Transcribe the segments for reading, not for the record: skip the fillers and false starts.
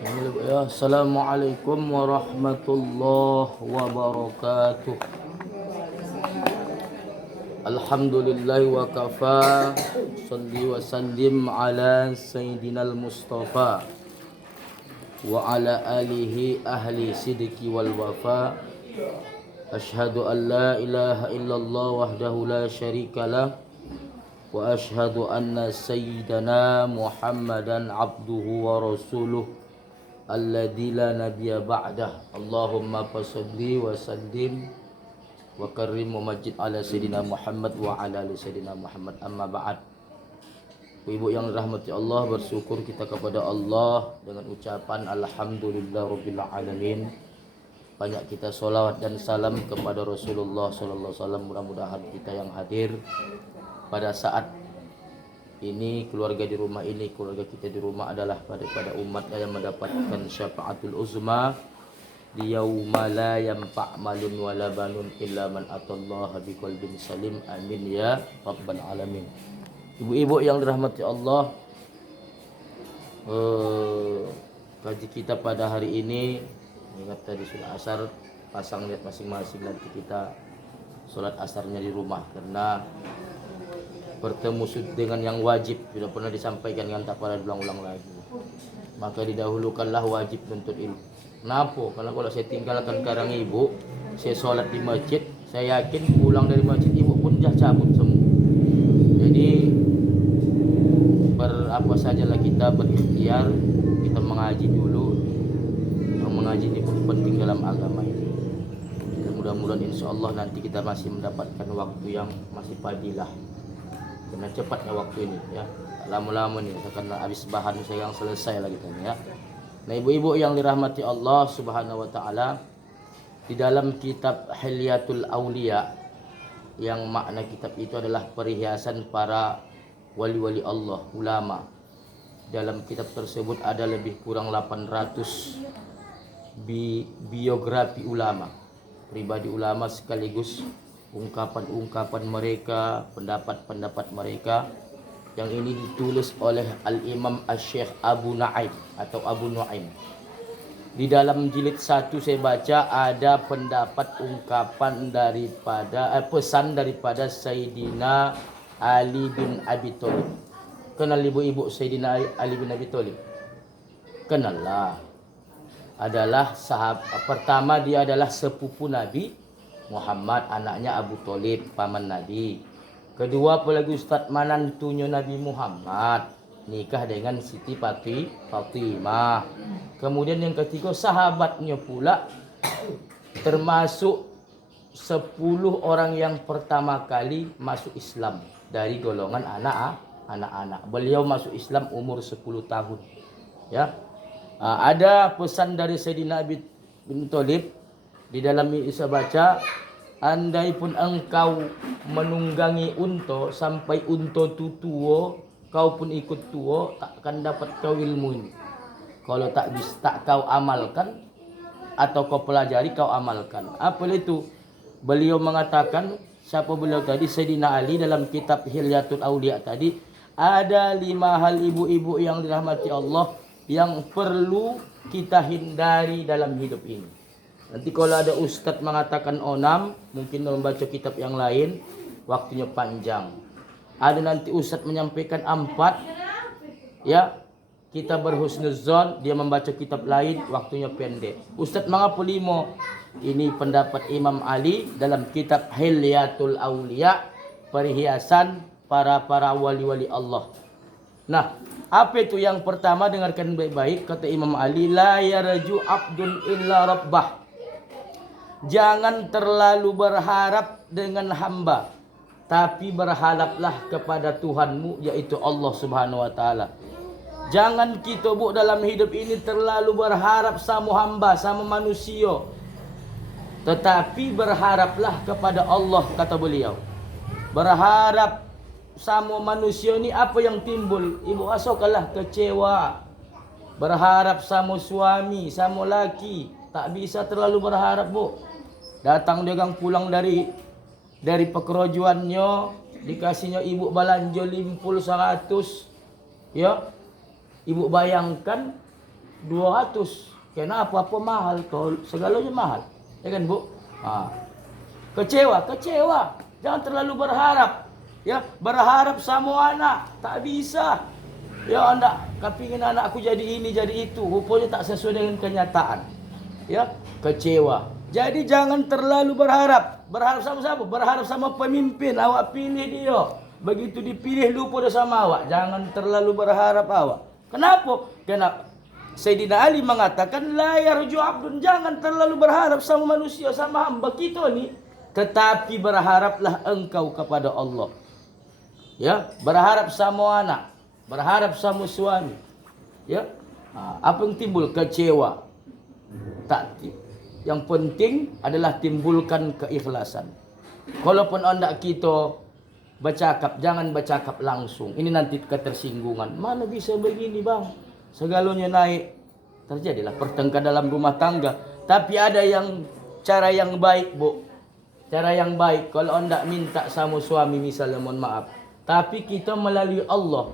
Ya, Assalamualaikum warahmatullahi wabarakatuh. Alhamdulillah wa kafa. Salli wa sallim ala sayyidinal Mustafa wa ala alihi ahli sidqi wal wafa. Ashhadu an la ilaha illallah wahdahu la syarikalah wa ashhadu anna sayyidana Muhammadan abduhu wa rasuluh alladzi la nabiyya ba'dah. Allahumma fasalli wa sallim wa karim wa majid ala sayyidina Muhammad wa ala ali sayyidina Muhammad, amma ba'd. Ibu yang dirahmati Allah, bersyukur kita kepada Allah dengan ucapan alhamdulillah rabbil alamin. Banyak kita solawat dan salam kepada Rasulullah sallallahu alaihi wasallam. Mudah-mudahan kita yang hadir pada saat ini, keluarga di rumah ini, keluarga kita di rumah adalah pada umat yang mendapatkan syafaatul uzma di yauma la yanfa' malun wala banun illa man atallaha biqalbin salim. Amin ya rabbal alamin. Ibu-ibu yang dirahmati Allah, kaji kita pada hari ini, ingat tadi sudah asar, pasang lihat masing-masing, nanti kita sholat asarnya di rumah, karena bertemu dengan yang wajib sudah pernah disampaikan, kan tak pada diulang-ulang lagi. Maka didahulukanlah wajib menuntut ilmu. Kenapa? Karena kalau saya tinggalkan sekarang ibu, saya sholat di masjid, saya yakin pulang dari masjid ibu pun dah cabut semua. Jadi berapa sajalah kita berikhtiar, kita mengaji dulu. Yang mengaji ini pun penting dalam agama ini. Dan mudah-mudahan insya Allah nanti kita masih mendapatkan waktu yang masih fadilah. Karena cepatnya waktu ini ya, lama-lama nih karena habis bahan saya yang selesai lagi tadi ya. Nah, ibu-ibu yang dirahmati Allah Subhanahu wa taala, di dalam kitab Hilyatul Auliya, yang makna kitab itu adalah perhiasan para wali-wali Allah, ulama. Dalam kitab tersebut ada lebih kurang 800 biografi ulama, pribadi ulama, sekaligus ungkapan-ungkapan mereka, pendapat-pendapat mereka, yang ini ditulis oleh Al-Imam Asy-Syaikh Abu Nu'aim atau Abu Nu'aim. Di dalam jilid 1 saya baca ada pendapat ungkapan daripada pesan daripada Sayyidina Ali bin Abi Thalib. Kenal ibu-ibu Sayyidina Ali bin Abi Thalib? Kenal lah. Adalah sahabat pertama, dia adalah sepupu Nabi Muhammad, anaknya Abu Thalib, paman Nabi. Kedua, apalagi Ustaz manantunya Nabi Muhammad, nikah dengan Siti Fatimah. Kemudian yang ketiga, sahabatnya pula termasuk 10 orang yang pertama kali masuk Islam dari golongan anak-anak. Beliau masuk Islam umur 10 tahun. Ya. Ada pesan dari Sayyidina Ali bin Thalib di dalam ini saya baca, andai pun engkau menunggangi unta sampai unta tu tua, kau pun ikut tua, takkan dapat kau ilmu ini. Kalau tak bisa, tak kau amalkan atau kau pelajari, kau amalkan. Apa itu? Beliau mengatakan, siapa beliau tadi? Sayyidina Ali, dalam kitab Hilyatul Auliya tadi, ada 5 hal ibu-ibu yang dirahmati Allah yang perlu kita hindari dalam hidup ini. Nanti kalau ada ustadz mengatakan 6, mungkin membaca kitab yang lain, waktunya panjang. Ada nanti ustadz menyampaikan 4, ya, kita berhusnuzon, dia membaca kitab lain, waktunya pendek. Ustadz mengapa 5? Ini pendapat Imam Ali dalam kitab Hilyatul Auliya, perhiasan para wali-wali Allah. Nah, apa itu yang pertama? Dengarkan baik-baik, kata Imam Ali, la yarju abdun illa rabbah. Jangan terlalu berharap dengan hamba, tapi berharaplah kepada Tuhanmu, yaitu Allah Subhanahu wa taala. Jangan kita dalam hidup ini terlalu berharap sama hamba, sama manusia, tetapi berharaplah kepada Allah, kata beliau. Berharap sama manusia ni apa yang timbul? Ibu asokalah kecewa. Berharap sama suami, sama laki, tak bisa terlalu berharap, Bu. Datang dagang pulang dari pekerjaannya, dikasihnya ibu belanja 50 100, ya. Ibu bayangkan 200. Kenapa? Apa mahal? Segalanya mahal. Ya kan, Bu? Kecewa. Jangan terlalu berharap. Ya, berharap sama anak tak bisa. Ya, anda kepingin anakku jadi ini, jadi itu. Rupanya tak sesuai dengan kenyataan. Ya, kecewa. Jadi jangan terlalu berharap. Berharap sama siapa? Berharap sama pemimpin. Awak pilih dia. Begitu dipilih lupa dah sama awak. Jangan terlalu berharap awak. Kenapa? Kenapa? Sayyidina Ali mengatakan, la yarju abdun, jangan terlalu berharap sama manusia, sama hamba kita ni. Tetapi berharaplah engkau kepada Allah. Ya, berharap sama anak, berharap sama suami. Ya, apa yang timbul? Kecewa. Tak. Yang penting adalah timbulkan keikhlasan. Kalaupun anda kita bercakap, jangan bercakap langsung. Ini nanti ketersinggungan. Mana bisa begini, bang? Segalanya naik. Terjadilah pertengkaran dalam rumah tangga. Tapi ada yang cara yang baik, Bu. Cara yang baik. Kalau anda minta sama suami misalnya, mohon maaf. Tapi kita melalui Allah.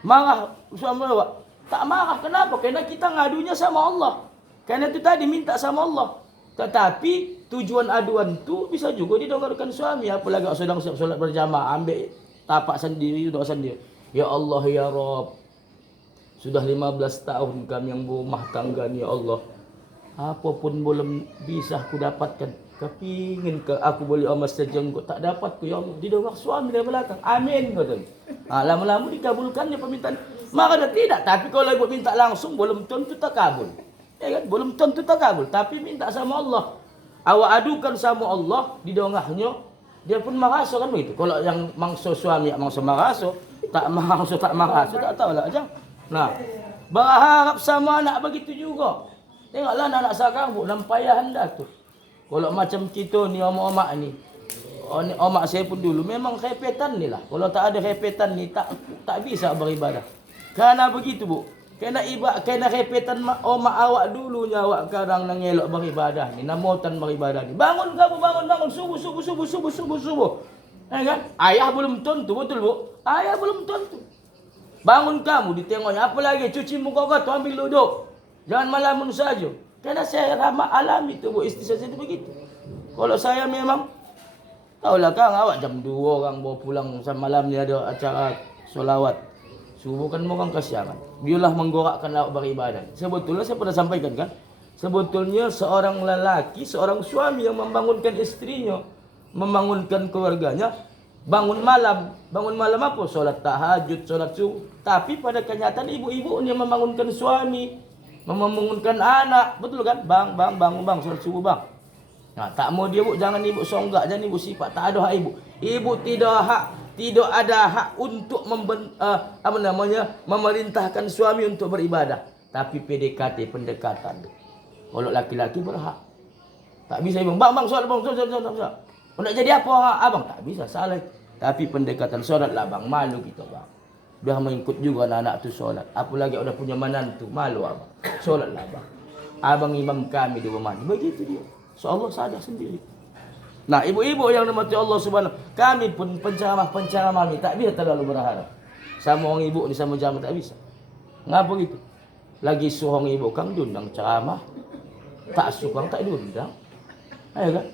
Marah suami awak? Tak marah. Kenapa? Karena kita ngadunya sama Allah. Karena itu tadi minta sama Allah. Tetapi tujuan aduan tu bisa juga didengarkan suami. Apalagi sedang solat berjamaah, ambil tapak sendiri, doa sendiri. Ya Allah, ya Rabb, sudah 15 tahun kami yang berumah tangga ni, ya Allah. Apapun belum bisa aku dapatkan. Kepingin ke aku boleh amas sejenggot, tak dapat ku, ya Allah. Didengar suami dari belakang. Amin, kata. Lama-lama dikabulkannya permintaan. Maka dah tidak. Tapi kalau ibu minta langsung, belum tentu tak kabul. Ya kan? Belum tentu tak kabul. Tapi minta sama Allah. Awak adukan sama Allah, didengarnya, dia pun merasa kan begitu. Kalau yang mangsa suami, mangsa merasa, tak merasa, tak tahulah aja. Nah, berharap sama anak begitu juga. Tengoklah anak sekarang, Bu, lampayah anda tu. Kalau macam kita ni, omak-omak ni, omak saya pun dulu memang repetan ni lah. Kalau tak ada repetan ni, tak bisa beribadah. Karena begitu, Bu. Kena repetan omak awak dulunya, awak kadang nang elok beribadah ni, namotan beribadah ni. Bangun kamu, bangun, subuh. Kan? Ayah belum tentu, betul, Bu? Ayah belum tentu. Bangun kamu ditengoknya, apa lagi? Cuci muka kau tu, ambil duduk. Jangan malamun saja. Karena saya ramah alami tu, Bu, istri saya itu begitu. Kalau saya memang, tahulah Kang, awak jam 2 orang bawa pulang malam ni ada acara solawat. Subuh kan orang kasihan. Biarlah menggorakkan awak beribadah. Sebetulnya saya pernah sampaikan kan, sebetulnya seorang lelaki, seorang suami yang membangunkan istrinya, membangunkan keluarganya, bangun malam apa? Solat tahajud, solat subuh. Tapi pada kenyataan ibu-ibu yang membangunkan suami, membangunkan anak, betul kan? Bang, bangun solat subuh, bang. Nah, tak mau dia, Bu, jangan ibu songgak, jangan ibu sifat, tak ada hak ibu. Ibu tidak ada hak untuk memerintahkan suami untuk beribadah. Tapi PDKT, pendekatan. Kalau laki-laki berhak. Tak bisa ibu, bang, solat. Nak jadi apa abang? Tak bisa, salah. Tapi pendekatan solat lah, bang. Malu kita, bang. Biar mengikut juga anak-anak tu solat. Apalagi udah punya menantu, malu abang. Solat lah, bang. Abang imam kami di rumah ni. Begitu dia. So Allah sadar sendiri. Nah, ibu-ibu yang dirahmati Allah Subhanahu, kami pun penceramah ni tak bisa terlalu berharap. Sama orang ibu ni sama jamaah tak bisa. Ngapa gitu? Lagi suruh ibu kang diundang ceramah, tak suka tak diundang. Ayo kan?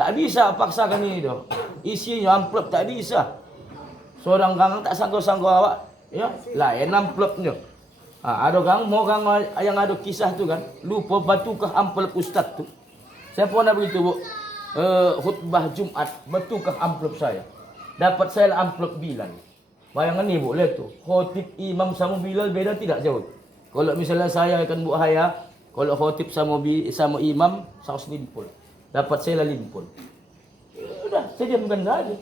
Tak bisa paksakan ini dah. Isinya amplop tak bisa. Seorang kang tak sanggup awak, ya, lain amplopnya. Ada kang mau kang yang ada kisah tu kan, lupa batukah amplop ustaz tu. Saya pernah begitu, Bu. Khutbah Jumat, betulkah amplop saya? Dapat saya amplop Bilal. Bayangkan ni, Bu, lihat tu. Khotib imam sama Bilal beda tidak jauh. Kalau misalnya saya akan buat haya, kalau khotib sama imam, 100 limpul. Dapat saya limpul. Sudah, saya diamkan aja.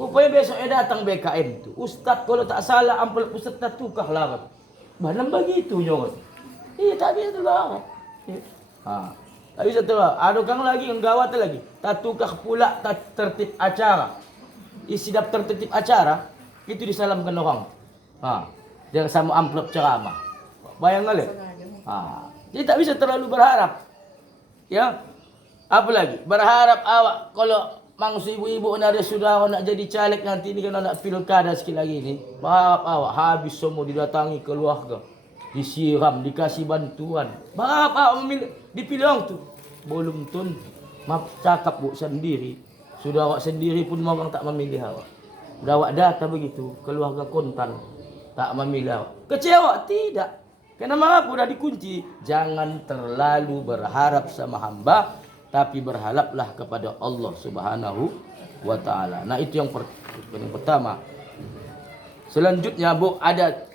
Rupanya besok datang BKM tu. Ustaz, kalau tak salah amplop ustaz tak tukar larat. Mana begitu nyorot? Tak bisa tu larat. Tak bisa tu lah. Ada kang lagi yang gawat lagi. Tak tukar pula tak tertib acara. Isi daftar tertib acara itu disalamkan orang. Dia sama amplop ceramah. Bayangkan le. Jadi tak bisa terlalu berharap. Ya. Apa lagi? Berharap awak kalau mangsa ibu-ibu ada saudara nak jadi caleg nanti ni kan nak pilkada sikit lagi ni. Berharap awak habis semua didatangi keluarga. disiram, dikasih bantuan. Bapak memilih, dipilih orang tu. Belum tentu. Maaf cakap bu sendiri. Sudah awak sendiri pun orang tak memilih awak. Sudah awak data begitu, keluarga kontan tak memilih awak. Kecewa? Tidak. Karena maaf sudah dikunci. Jangan terlalu berharap sama hamba, tapi berharaplah kepada Allah Subhanahu wa taala. Nah, itu yang pertama. Selanjutnya bu ada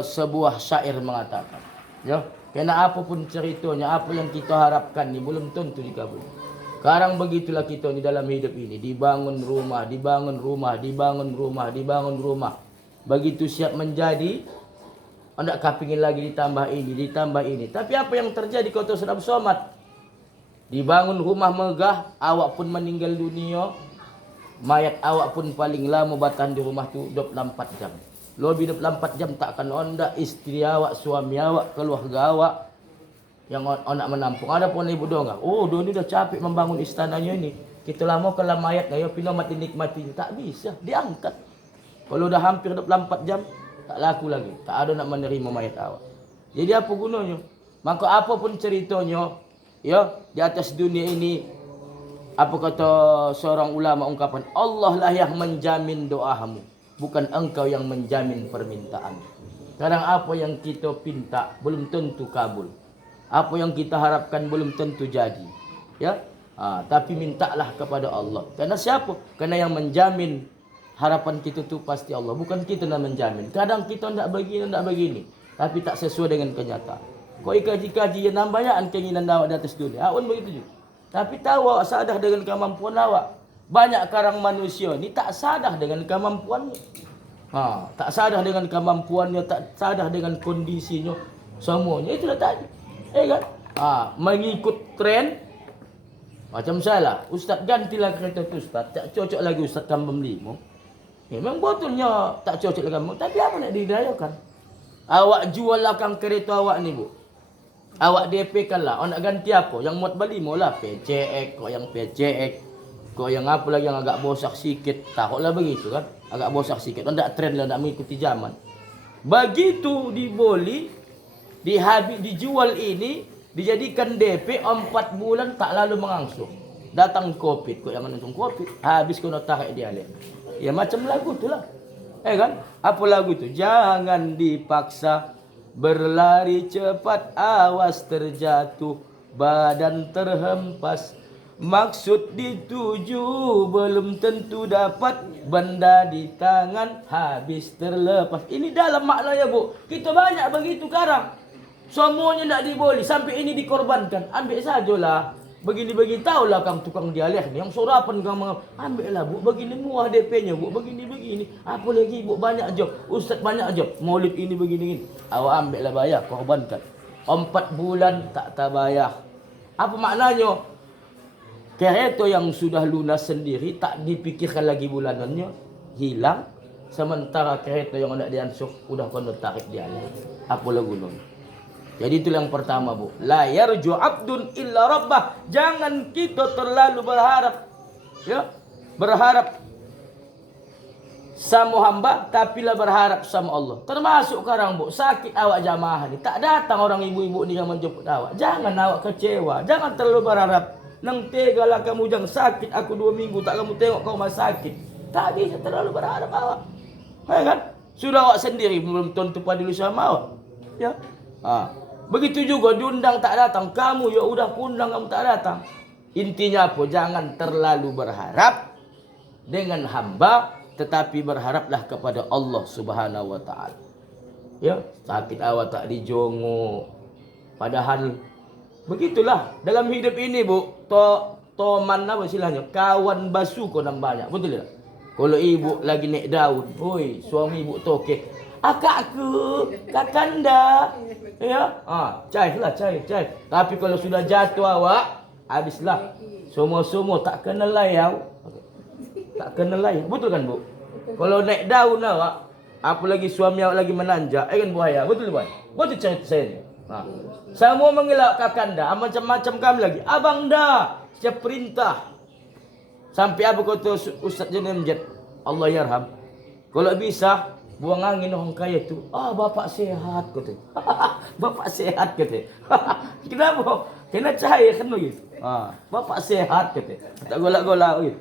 sebuah syair mengatakan, ya, karena apapun ceritanya, apa yang kita harapkan ni belum tentu dikabul. Sekarang begitulah kita di dalam hidup ini, dibangun rumah, dibangun rumah, dibangun rumah, dibangun rumah. Begitu siap menjadi, hendak kepingin lagi ditambah ini, ditambah ini. Tapi apa yang terjadi kau tahu sudah bersomat? Dibangun rumah megah, awak pun meninggal dunia, mayat awak pun paling lama bertahan di rumah tu 24 jam. Lebih 24 jam tak akan onda istri awak, suami awak, keluarga awak yang nak menampung. Ada pun ibu dongga. Oh, dia ni dah capek membangun istananya ini. Kita lama kalau mayat ngayo pino mati nikmati. Tak bisa, diangkat. Kalau dah hampir 24 jam tak laku lagi. Tak ada nak menerima mayat awak. Jadi apa gunanya? Maka apapun ceritanya, ya, di atas dunia ini, apa kata seorang ulama ungkapan, Allah lah yang menjamin doamu, bukan engkau yang menjamin permintaan. Kadang apa yang kita pinta belum tentu kabul. Apa yang kita harapkan belum tentu jadi. Ya, tapi mintalah kepada Allah. Karena siapa? Karena yang menjamin harapan kita tu pasti Allah, bukan kita yang menjamin. Kadang kita tidak begini, tapi tak sesuai dengan kenyataan. Kau kaji-kaji yang nambahan keinginan awak di atas dunia. Awak begitu juga. Tapi tahu awak sadar dengan kemampuan awak. Banyak karang manusia ni tak sadar dengan kemampuannya. Tak sadar dengan kemampuannya, tak sadar dengan kondisinya. Semuanya itulah tadi. Kan? Mengikut tren. Macam saya lah, Ustaz gantilah kereta tu Ustaz. Tak cocok lagi Ustaz Kambam 5. Memang betulnya tak cocok lagi kamu. Tapi apa nak didayakan? Awak jual lakang kereta awak ni bu. Awak DP kan lah. Awak nak ganti apa? Yang muat beli lah. PCX, kau yang PCX. Kau yang apa lagi yang agak bosak sikit. Takutlah begitu kan. Agak bosak sikit. Awak tak trend lah, nak mengikuti zaman. Begitu diboli, dijual ini, dijadikan DP 4 bulan tak lalu mengangsur. Datang Covid, kau yang menuntung Covid, habis kau nak tarik dia lihat. Ya macam lagu tu lah. Kan? Apa lagu tu? Jangan dipaksa berlari cepat, awas terjatuh, badan terhempas. Maksud dituju belum tentu dapat, benda di tangan habis terlepas. Ini dalam maknanya bu. Kita banyak begitu sekarang. Semuanya nak diboli, sampai ini dikorbankan. Ambil sajalah. Begini-begini, tahulah kang tukang dialek ni. Yang surapan kang ambil lah bu. Begini muah DP-nya bu. Begini-begini. Apa lagi bu, banyak job. Ustaz banyak job. Maulid ini begini-begini. Awak ambil lah bayar, korbankan. 4 bulan tak bayar. Apa maknanya? Kereta yang sudah lunas sendiri, tak dipikirkan lagi bulanannya, hilang. Sementara kereta yang nak diansur, udah kena tarik dia. Apalah gunanya? Jadi itulah yang pertama bu. La yarju abdun illa rabbah. Jangan kita terlalu berharap. Ya, berharap sama hamba, tapi lah berharap sama Allah. Termasuk sekarang bu, sakit awak jamaah ni, tak datang orang ibu-ibu ni yang menjemput awak. Jangan awak kecewa. Jangan terlalu berharap. Nang tegalah kamu jangan sakit. Aku 2 minggu tak kamu tengok kau masih sakit. Tak bisa terlalu berharap awak. Kan? Sudah awak sendiri belum tentu padahal sama awak. Ya. Begitu juga diundang tak datang. Kamu ya udah kundang kamu tak datang. Intinya apa? Jangan terlalu berharap dengan hamba, tetapi berharaplah kepada Allah Subhanahu wa taala. Ya, sakit awak tak dijongo. Padahal begitulah dalam hidup ini bu. Toman apa istilahnya? Kawan basuh kau nang banyak. Betul tak? Kalau ibu lagi naik daun, oi, suami ibu tokek. Kakakku, kakanda. Ya, cair lah, cair. Tapi kalau sudah jatuh awak, habislah. Semua tak kena layau. Tak kena layau. Betul kan bu? Kalau naik daun awak, apalagi suami awak lagi menanjak, kan buaya. Betul buaya? Betul cerita saya. Semua mengelak kakanda, macam-macam kami lagi. Abang dah, siap perintah. Sampai apa kata Ustaz Janim Jet, Allah yarham. Kalau bisa, buang angin orang kaya tu. Ah, bapak sehat kata. Bapak sehat kata. Kenapa? Kena cahaya kan begitu. Bapak sehat kata. Tak golak-golak gitu.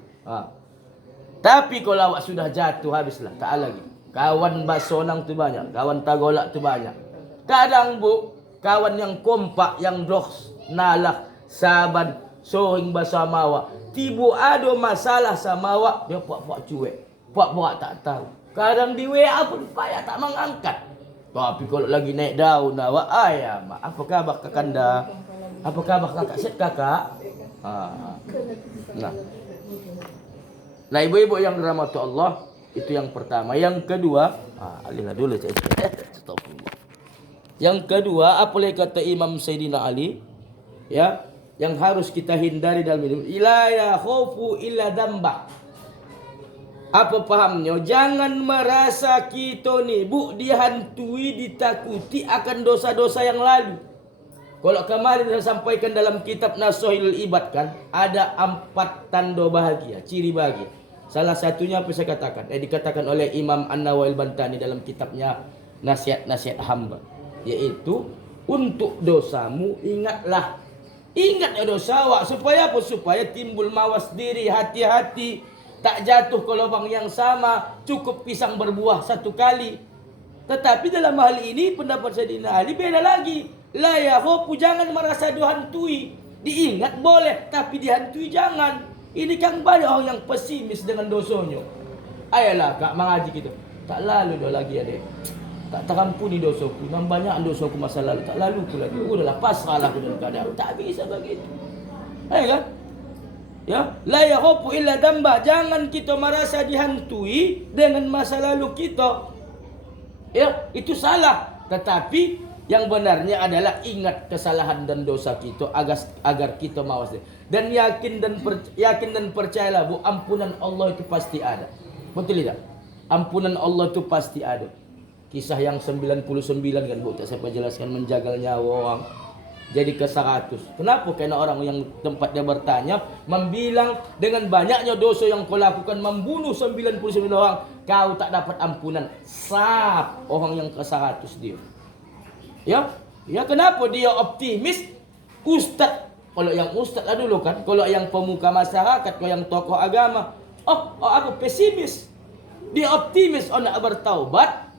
Tapi kalau awak sudah jatuh habislah, tak lagi. Kawan basonang tu banyak, kawan tagolak tu banyak. Kadang bu, kawan yang kompak, yang doks, nalak, saban, sohing bersama awak. Tibu ada masalah sama awak, dia puak-puak cuek, puak-puak tak tahu. Kadang di WA pun payah tak mengangkat. Tapi kalau lagi naik daun awak, ayah mak, apa khabar kakanda? Apa khabar kakak? Set kakak? Nah ibu-ibu yang dirahmati Allah, itu yang pertama. Yang kedua, alihlah dulu saya. Stop. Yang kedua, apa yang kata Imam Sayyidina Ali? Ya, yang harus kita hindari dalam hidup. La yakhafu illa damba. Apa pahamnya? Jangan merasa kita ni dihantui, ditakuti akan dosa-dosa yang lalu. Kalau kemarin saya sampaikan dalam kitab Nasuhul Ibad kan, ada 4 tanda bahagia, ciri bahagia. Salah satunya apa saya katakan? Dikatakan oleh Imam An-Nawawi Al-Bantani dalam kitabnya Nasihat-Nasihat Hamba, yaitu untuk dosamu ingatlah. Ingat dosa awak supaya apa? Supaya timbul mawas diri, hati-hati, tak jatuh ke lubang yang sama. Cukup pisang berbuah 1 kali. Tetapi dalam hal ini pendapat Sayyidina Ali beda lagi. La yakhafu, jangan merasa dihantui. Diingat boleh, tapi dihantui jangan. Ini kan banyak orang yang pesimis dengan dosanya. Ayolah kak mengaji kita. Tak lalu dah lagi adik. Tak terampuni dosaku. Memang banyak dosaku masa lalu. Tak lalu pula. Udahlah pasrahlah dengan keadaan. Tak bisa begitu. Ayo kan? Ya, la yakhafu illa damba. Jangan kita merasa dihantui dengan masa lalu kita. Ya, itu salah. Tetapi yang benarnya adalah ingat kesalahan dan dosa kita agar kita mawas. Dan yakin dan percayalah bu, ampunan Allah itu pasti ada. Betul tidak? Ampunan Allah itu pasti ada. Kisah yang 99 kan bu, tak saya jelaskan, menjagal nyawa orang jadi ke 100. Kenapa? Karena orang yang tempat dia bertanya membilang dengan banyaknya dosa yang kau lakukan, membunuh 99 orang, kau tak dapat ampunan. Sap orang yang ke 100 dia. Ya kenapa dia optimis? Ustaz, kalau yang ustaz lah dulu kan, kalau yang pemuka masyarakat, kalau yang tokoh agama, aku pesimis. Dia optimis nak bertaubat,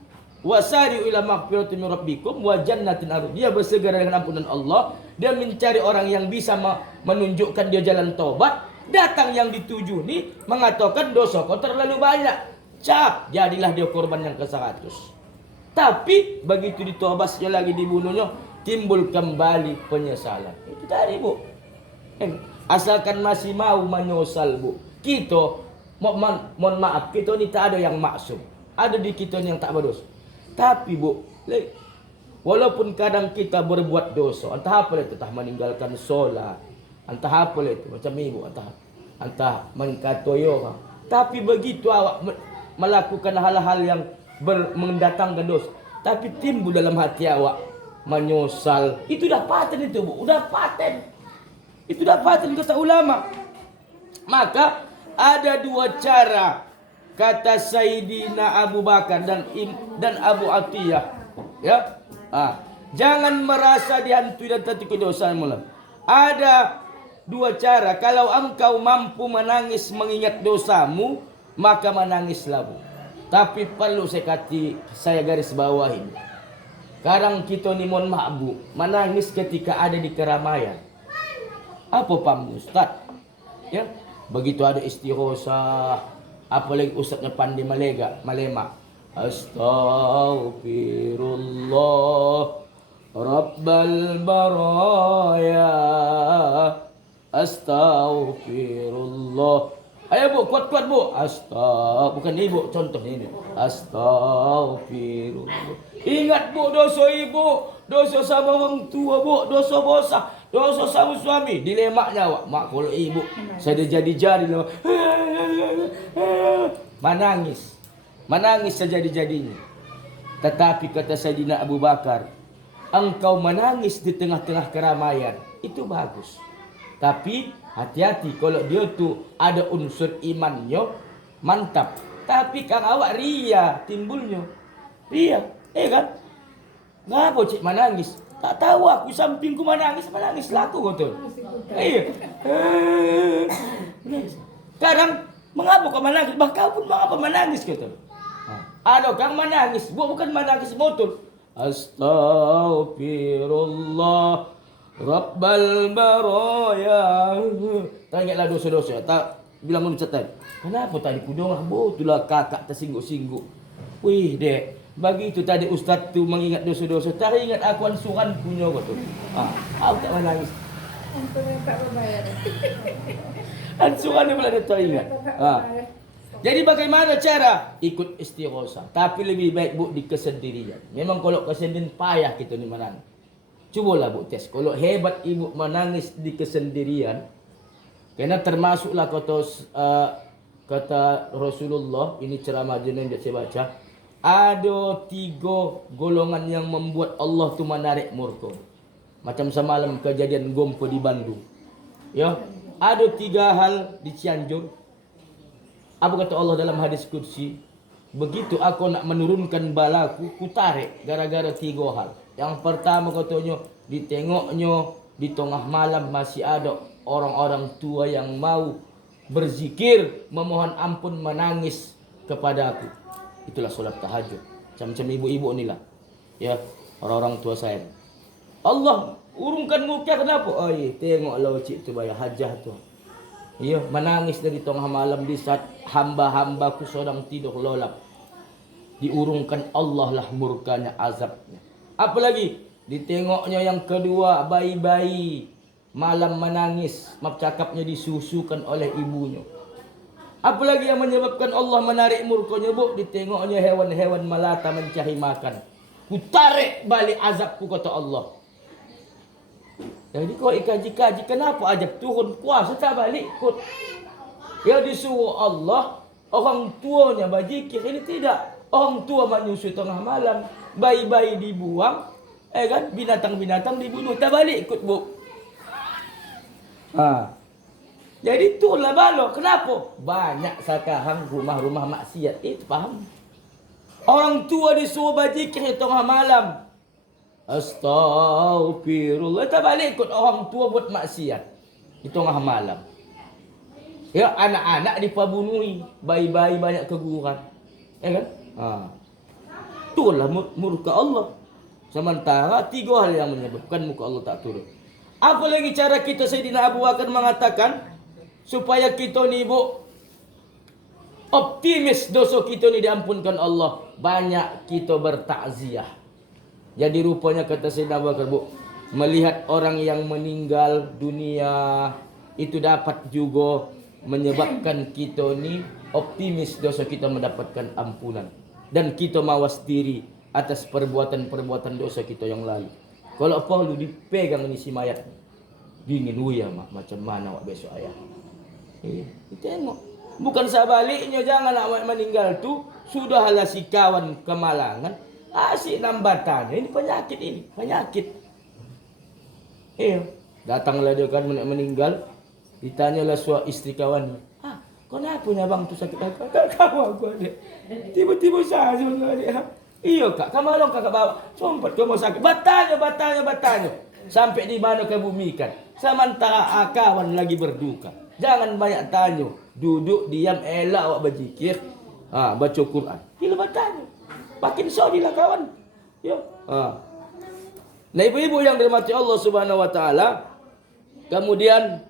wasari'u ila maghfiratin min rabbikum wa jannatin ardi. Dia bersegera dengan ampunan Allah, dia mencari orang yang bisa menunjukkan dia jalan taubat. Datang yang dituju ni mengatakan dosa kau terlalu banyak. Cap, jadilah dia korban yang ke 100. Tapi begitu ditobasnya lagi, dibunuhnya, timbul kembali penyesalan. Itu tadi bu. Asalkan masih mau menyesal bu. Kita mohon maaf, kita ni tak ada yang maksum. Ada di kita yang tak berdosa. Tapi bu, walaupun kadang kita berbuat dosa, entah apa itu, entah meninggalkan solat, entah apa itu, macam ibu, entah mengkatoyo. Tapi begitu awak melakukan hal-hal yang mendatangkan dosa, tapi timbul dalam hati awak menyesal, itu dah paten itu bu, udah paten. Itu dah paten kata ulama. Maka ada 2 cara, kata Sayyidina Abu Bakar dan Abu Atiyah. Ya, jangan merasa dihantui dan tertipu dosa mula. Ada 2 cara. Kalau engkau mampu menangis mengingat dosamu, maka menangislah bu. Tapi perlu saya garis bawahi. Kadang kita ni mohon maaf bu, menangis ketika ada di keramaian. Apa paham Ustaz? Ya, begitu ada istighosah, apalagi ustaznya pandai malema. Astaghfirullah Rabbal baraya. Astaghfirullah. Ayo bu, kuat-kuat bu. Bukan ibu, contoh ini. Astaghfirullah. Ingat bu, dosa ibu, dosa sama orang tua bu, dosa bosa, dosa sama suami. Dilemaknya awak, mak kalau ibu saya jadi lah. Menangis sejadi-jadinya. Tetapi kata Sayyidina Abu Bakar, engkau menangis di tengah-tengah keramaian, itu bagus. Tapi hati-hati kalau dia tu ada unsur imannya mantap. Tapi kan awak ria timbulnya. Iya, kan? Ngapa cik menangis? Tak tahu aku sampingku menangis laku kau. Iya. Sekarang mengapa kau menangis? Bah kau pun mengapa menangis kau? Ada kang menangis, bukan menangis motor. Astaghfirullah Rabbal baraya. Tanyaklah dosa-dosa. Tak bilang menurut tadi. Kenapa tadi ku dengar itulah kakak tersinggung-singgung. Wih dek, bagi itu tadi ustaz tu mengingat dosa-dosa. Tak ingat aku ansuran punya kau tu. Aku tak menangis. Ansuran dia pula dia tak ingat. Jadi bagaimana cara? Ikut istighosah. Tapi lebih baik bu di kesendirian. Memang kalau kesendirian payah kita ni menangis. Cubalah bu tes. Kalau hebat ibu menangis di kesendirian. Karena termasuklah kata Rasulullah. Ini ceramah yang saya baca. Ada 3 golongan yang membuat Allah tu menarik murka. Macam semalam kejadian Gompo di Bandung. Ya, ada 3 hal di Cianjur. Apa kata Allah dalam hadis kursi? Begitu aku nak menurunkan balaku, ku tarik gara-gara 3 hal. Yang pertama katanya, ditengoknya di tengah malam masih ada orang-orang tua yang mau berzikir, memohon ampun, menangis kepada aku. Itulah solat tahajud. Macam-macam ibu-ibu inilah. Ya, orang-orang tua saya. Allah urungkan muka kenapa? Oh iya, tengoklah cik tu bayar hajah tu. Ya, menangis dari tengah malam di saat hamba-hambaku sedang tidur lelap. Diurungkan Allah lah murkanya, azabnya. Apalagi ditengoknya yang kedua, bayi-bayi malam menangis, maaf cakapnya disusukan oleh ibunya. Apalagi yang menyebabkan Allah menarik murkanya bu, ditengoknya hewan-hewan melata mencari makan. Ku tarik balik azabku kata Allah. Jadi kau kaji-kaji kenapa ajab turun kuasa tak balik kot. Ya disuruh Allah, orang tuanya berzikir, ini tidak. Orang tua menyusu tengah malam, bayi-bayi dibuang, kan binatang-binatang dibunuh, tak balik kot bu. Jadi itulah balok. Kenapa? Banyak sekarang rumah-rumah maksiat. Itu faham. Orang tua disuruh berzikir tengah malam. Astaghfirullah. Tak balik ikut orang tua buat maksiat di tengah malam. Ya, anak-anak dipabunuhi, bayi-bayi banyak keguguran. Ya kan? Itulah murka Allah. Sementara 3 hal yang menyebabkan muka Allah tak turun. Apa lagi cara kita, Sayyidina Abu Bakar mengatakan supaya kita ni bu optimis dosa kita ni diampunkan Allah. Banyak kita bertakziah. Jadi rupanya kata Sayyidina Abu Bakar bu, melihat orang yang meninggal dunia itu dapat juga menyebabkan kita ni optimis dosa kita mendapatkan ampunan. Dan kita mawas diri atas perbuatan-perbuatan dosa kita yang lalu. Kalau perlu dipegang ni si mayat, dingin uya macam mana awak besok ayah. Tengok. Bukan sebaliknya, jangan awak meninggal tu sudahlah si kawan kemalangan. Asyik nambatannya. Ini penyakit. Datanglah dia kan meninggal. Ditanyalah istri kawan. Kenapa bang tu sakit? Kamu aku ada. Tiba-tiba saja dia. Iya kak, kamu along kakak bawa. Sumpah kamu sakit. Batanya. Sampai di mana kamu bumikan. Sementara kawan lagi berduka. Jangan banyak tanya. Duduk diam, elak awak berzikir. Baca Quran. Gila batanya. Makin sodilah kawan. Ya. Nah ibu-ibu yang dirahmati Allah Subhanahu Wa Taala, kemudian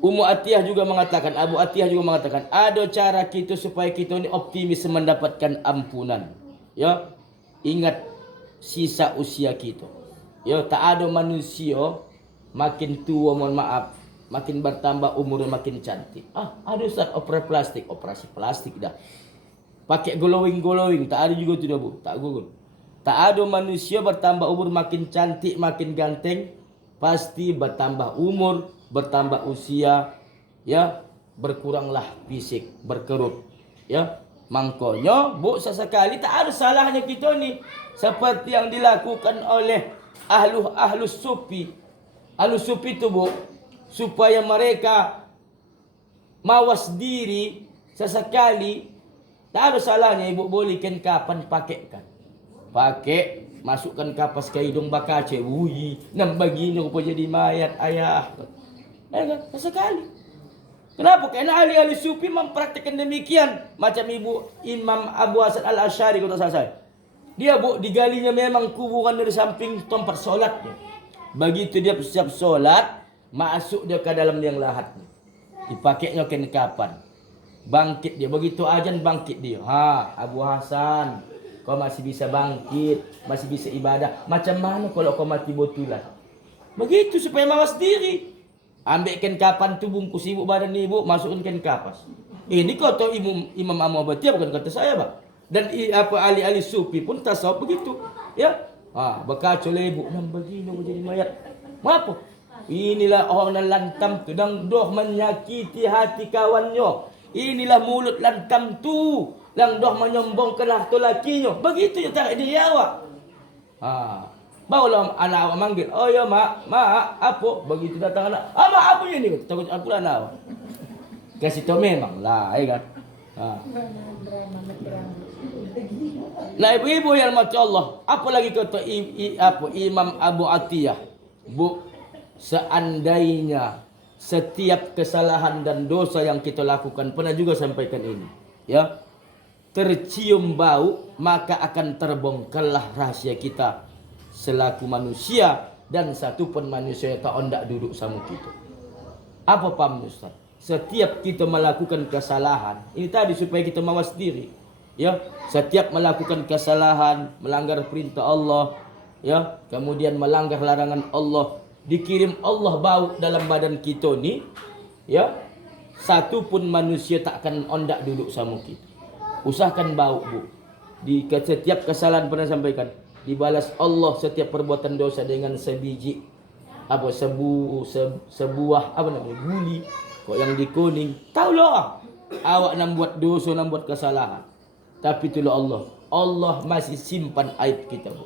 Ummu Atiyah juga mengatakan, Abu Atiyah juga mengatakan, ada cara kita supaya kita ini optimis mendapatkan ampunan. Ya, ingat sisa usia kita. Ya, tak ada manusia makin tua, mohon maaf, makin bertambah umur makin cantik. Ada Ustaz operasi plastik dah. Pakai glowing, tak ada juga tu dah bu, tak gugur. Tak ada manusia bertambah umur makin cantik, makin ganteng, pasti bertambah umur, bertambah usia, ya, berkuranglah fisik, berkerut, ya. Makanya bu sesekali tak ada salahnya kita ni seperti yang dilakukan oleh ahlus sufi. Ahlus sufi tu bu, supaya mereka mawas diri sesekali Tak ada salahnya ibu bolehkan kapan pakaikan. Pakai, masukkan kapas ke hidung bakace. Wuyi, nam begini rupa jadi mayat ayah. Kan? Sekali. Kenapa? Karena ahli-ahli sufi mempraktikkan demikian. Macam ibu Imam Abu Hasan Al-Asy'ari kata saya. Dia digalinya memang kuburan dari samping tempat solatnya. Begitu dia siap solat, masuk dia ke dalam yang lahatnya. Dipakainya kapan. Bangkit dia. Begitu ajan bangkit dia. Abu Hasan, kau masih bisa bangkit. Masih bisa ibadah. Macam mana kalau kau mati betulan? Begitu supaya mawas diri. Ambilkan kapan tu bungkus ibu badan ibu, masukkan kapas. Ini kata Imam Abu Batiyah, bukan kata saya, Pak. Dan ahli-ahli sufi pun tasawuf begitu. Ya. Berkaca ibu, nam begini menjadi mayat. Apa? Inilah orang lantam tu dan doh menyakiti hati kawannya. Inilah mulut lantam tu yang doh menyombongkan harta lakinya. Begitu ya tak dia awak. Barulah anak awak manggil, oh ya mak, apa? Begitu datang anak, mak apa ini? Takut aku lah anak awak. Kasih tau memang lah, ya kan? Nah ibu-ibu yang macam Allah, apa lagi kata Imam Abu Atiyah? Seandainya setiap kesalahan dan dosa yang kita lakukan, pernah juga sampaikan ini, ya, tercium bau, maka akan terbongkarlah rahasia kita selaku manusia, dan satu pun manusia tak ondak duduk sama kita. Apa paham Ustaz? Setiap kita melakukan kesalahan, ini tadi supaya kita mawas diri, ya. Setiap melakukan kesalahan, melanggar perintah Allah, ya, kemudian melanggar larangan Allah, dikirim Allah bau dalam badan kita ni, ya. Satu pun manusia tak akan ondak duduk sama kita. Usahakan bau, Bu. Di setiap kesalahan pernah sampaikan, dibalas Allah setiap perbuatan dosa dengan sebiji sebuah guli kok yang di kuning. Taulah awak nak buat dosa, nak buat kesalahan, tapi itulah Allah masih simpan aib kita, Bu.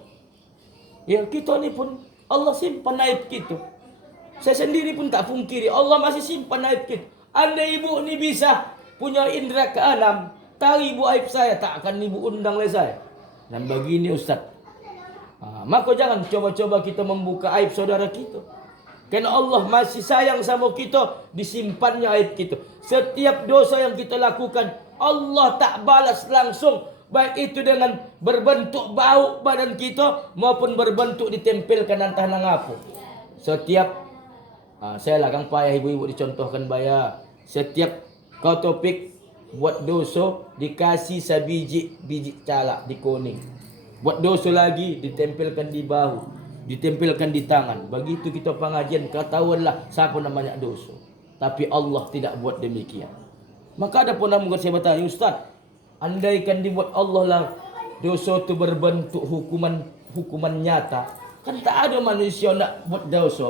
Ya, kita ni pun Allah simpan aib kita. Saya sendiri pun tak pungkiri Allah masih simpan aib kita. Andai ibu ni bisa punya indera keenam, tahu ibu aib saya, tak akan ibu undang oleh saya. Dan begini Ustaz, maka jangan coba-coba kita membuka aib saudara kita. Karena Allah masih sayang sama kita, disimpannya aib kita. Setiap dosa yang kita lakukan, Allah tak balas langsung. Baik itu dengan berbentuk bau badan kita, maupun berbentuk ditempelkan antah nangapu. Setiap, saya lah kang payah ibu-ibu dicontohkan bayar. Setiap kau topik buat dosa, dikasih biji calak di kuning. Buat dosa lagi, ditempelkan di bahu, ditempelkan di tangan. Begitu kita pengajian, ketahuanlah siapa namanya dosa. Tapi Allah tidak buat demikian. Maka ada pun namun saya bertanya, Ustaz, andaikan dibuat Allah lah dosa itu berbentuk hukuman nyata, kan tak ada manusia nak buat dosa.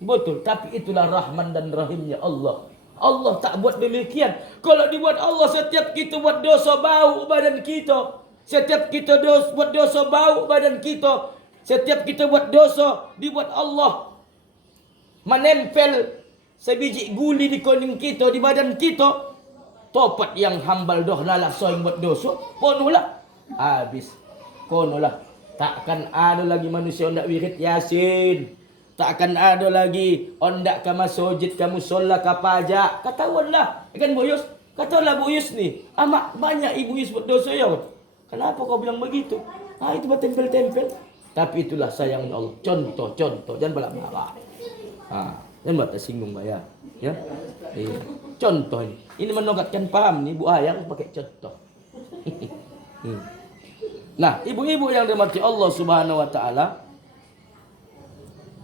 Betul. Tapi itulah rahman dan rahimnya Allah. Allah tak buat demikian. Kalau dibuat Allah, setiap kita buat dosa bau badan kita. Setiap kita buat dosa bau badan kita. Setiap kita buat dosa, dibuat Allah menempel sebiji guli di kuning kita, di badan kita. Topat yang hambal doh nalah soing buat dosa, ponulah. Habis. Konolah. Takkan ada lagi manusia nak wirid Yasin. Takkan ada lagi ondak kamu sujud, kamu solat, kapajak. Katakanlah, kan Bu Yus? Katakanlah Bu Yus ni, amat banyak ibu Yus buat dosa ya. Kenapa kau bilang begitu? Itu bertempel-tempel. Tapi itulah sayangnya Allah. Contoh. Jangan balak marah. Jangan buat tersinggung bayar. Ya. Contoh ini. Ini menongkatkan paham ni Bu Ayang pakai contoh. Nah, ibu-ibu yang dirahmati Allah Subhanahu wa taala,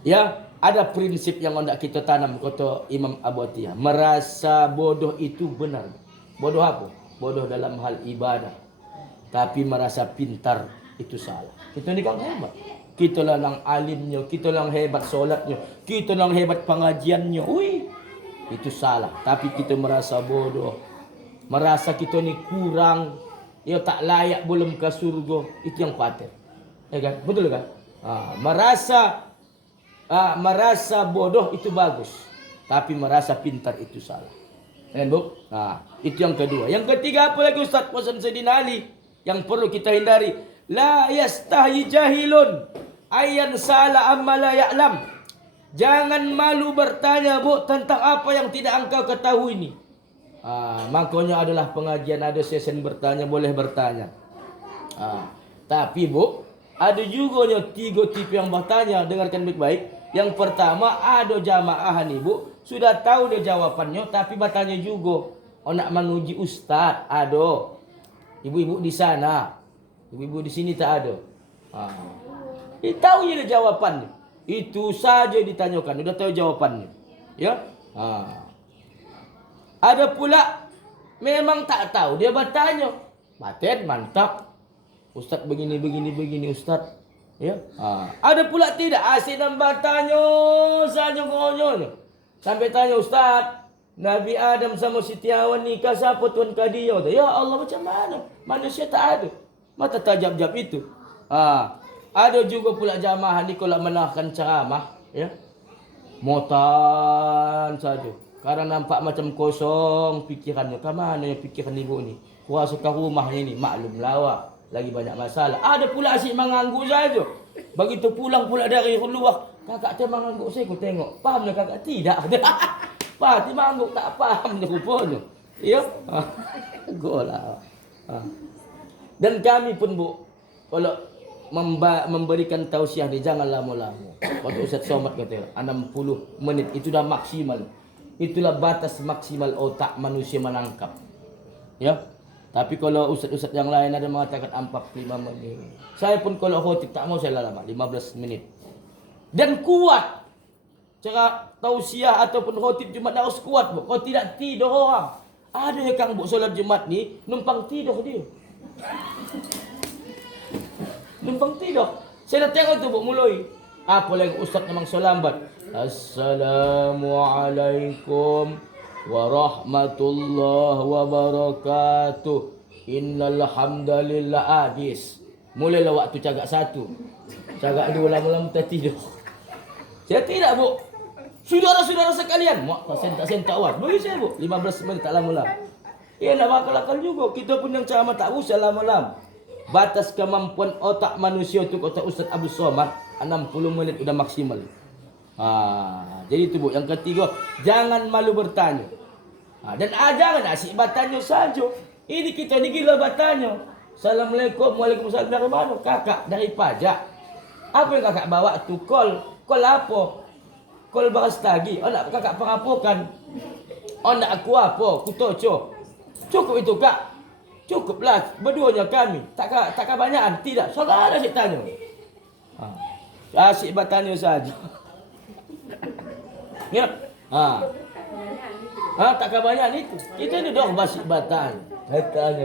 ya, ada prinsip yang hendak kita tanam, kata Imam Abu Atiyah. Merasa bodoh itu benar. Bodoh apa? Bodoh dalam hal ibadah. Tapi merasa pintar itu salah. Kita ni kan hebat. Kita lah yang alimnya, kita lah yang hebat solatnya, kita lah yang hebat pengajiannya. Itu salah. Tapi kita merasa bodoh. Merasa kita ni kurang, ya tak layak belum ke surga. Itu yang paten. Ya kan? Betul kan? Merasa bodoh itu bagus, tapi merasa pintar itu salah. Bu? Itu yang kedua. Yang ketiga apa lagi Ustaz? Pesan Sayyidina Ali yang perlu kita hindari. La yastahi jahilun ayyan sala amma la ya'lam. Jangan malu bertanya, Bu, tentang apa yang tidak engkau ketahui ini. Makanya adalah pengajian, ada sesi bertanya, boleh bertanya. Tapi Bu, ada juga 3 tipe yang bertanya. Dengarkan baik-baik. Yang pertama, ada jamaah nih Bu, sudah tahu dia jawabannya, tapi bertanya juga. Nak menguji ustaz, ada. Ibu-ibu di sana, ibu-ibu di sini tak ada. Dia tahu je dia jawabannya. Itu saja ditanyakan, sudah tahu jawabannya. Ya. Ada pula memang tak tahu, dia bertanya. Batin mantap. Ustaz begini Ustaz. Ya. Ada pula tidak, asyik dan bertanya saja konyonya. Sampai tanya, Ustaz, Nabi Adam sama Siti Hawa nikah siapa tuan Khadijah? Ya Allah, macam mana? Manusia tak ada. Mata tajab-jab itu. Ada juga pula jamaah ni kalau menahkan ceramah, ya. Motan saja. Karena nampak macam kosong pikirannya. Ke mana yang pikiran ibu ni? Kuasa ke rumahnya ni, maklum lawak. Lagi banyak masalah. Ada pula asyik mengangguk saja. Begitu pulang pula dari luar, kakak tu mengangguk saya, aku tengok. Faham tak kakak? Tidak. Pak, dia mengangguk tak faham dia rupanya. Ya. Golah. Dan kami pun Bu, kalau memberikan tausiah ni jangan lama-lama. Waktu Ustaz Somad kata 60 menit itu dah maksimal. Itulah batas maksimal otak manusia menangkap. Ya. Tapi kalau ustaz-ustaz yang lain ada mengatakan 45 menit. Saya pun kalau khotib tak mau saya lama, 15 menit. Dan kuat. Cara tausiah ataupun khotib Jumat harus kuat, Bu. Kalau tidak tidur orang. Ada yang Kang Bu solat Jumat ni numpang tidur dia. Numpang tidur. Saya dah tengok tu Bu mulai. Apa lagi ustaz memang solambat. Assalamualaikum warahmatullahi wabarakatuh. Innal hamdalillah. Habis. Mulailah waktu cagak 1. Cagak 2 lama-lama tertidur. Saya tidak, Bu. Saudara-saudara sekalian, mak sentak awal. Boleh saya, Bu. 15 menit tak lama-lama. Ya nak bakal-akal juga. Kita pun yang ceramah tak usah lama-lama. Batas kemampuan otak manusia tu kata Ustaz Abu Somad 60 menit sudah maksimal. Jadi itu Bu, yang ketiga, jangan malu bertanya. Dan jangan asyik bertanya saja. Ini kita ni gila bertanya. Assalamualaikum, waalaikumsalam, dari mana? Kakak dari pajak. Apa yang kakak bawa tu? Kol apa? Kol baras tagi. Nak kakak perapokan. Nak aku apa? Kutoco. Cukup itu kak. Cukuplah berduanya kami. Tak kebanyakan. Tidak. Saudara asyik tanya. Asyik bertanya saja. Ya. Tak kebanyakan itu. Kita ni dah basi bertanya. Tanya